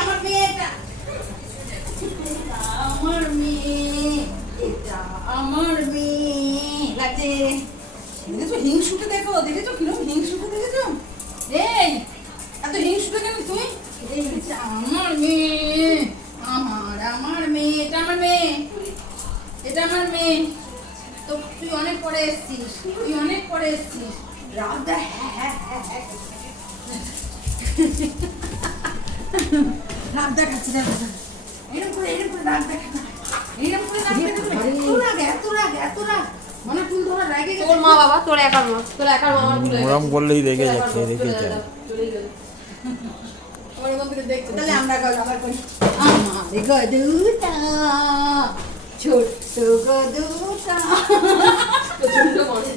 আমার মেয়েটা, আমার মেয়ে, এটা আমার মেয়ে লাগছে। দেখেছো হিংসুকে, দেখো দেখেছো কিরকম হিংসুকে, দেখেছো? এই এত হিংসুকে কেন তুই? আমার মেয়ে, আমার মেয়ে, এটা আমার মেয়ে, এটা আমার মেয়ে। তো তুই অনেক পরে এসছিস, তুই অনেক পরে এসছিস। রাধা রাগ দেখাচ্ছি, এরকম করে রাগ দেখা, এরকম করে রাগ দেখা, এত রাগ এত রাগ মানে তুই ধর রাগে গেছিস। তোর মা বাবা, তোর একার মা, তোর একার মা আমার ভুলে গেছে। ওরম বললেই রেগে যাচ্ছে, রেগে যায়। ওর মধ্যে দেখতে তাহলে আমরা আবার করি। আমার গদুটা ছোট্ট গদুটা প্রচন্ড মনে